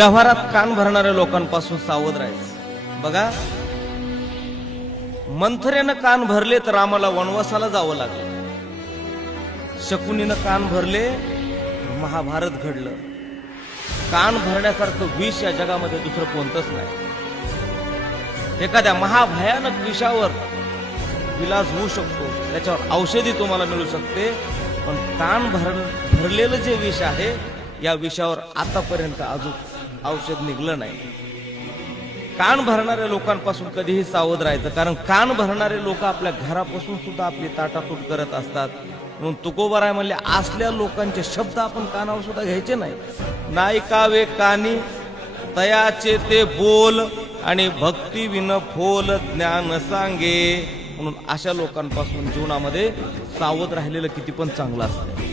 व्यवहारात कान भरणाऱ्या लोकांपासून सावध राहायचं। बघा, मंथरेनं कान भरले तर रामाला वनवासाला जावं लागलं, शकुनीनं कान भरले महाभारत घडलं। कान भरण्यासारखं विष या जगामध्ये दुसरं कोणतंच नाही। एखाद्या महाभयानक विषावर इलाज होऊ शकतो, त्याच्यावर औषधी तुम्हाला मिळू शकते, पण कान भरलेलं जे विष आहे या विषयावर आतापर्यंत अजून औषध निघलं नाही। कान भरणाऱ्या लोकांपासून कधीही सावध राहायचं, कारण कान भरणारे लोक आपल्या घरापासून सुद्धा आपली ताटातूट करत असतात। म्हणून तुकोबाराय म्हणले, असल्या लोकांचे शब्द आपण कानावर सुद्धा घ्यायचे नाही। नायकावे कानी तयाचे ते बोल, आणि भक्ती विन फोल ज्ञान सांगे। म्हणून अशा लोकांपासून जीवनामध्ये सावध राहिलेलं किती पण चांगलं असतं।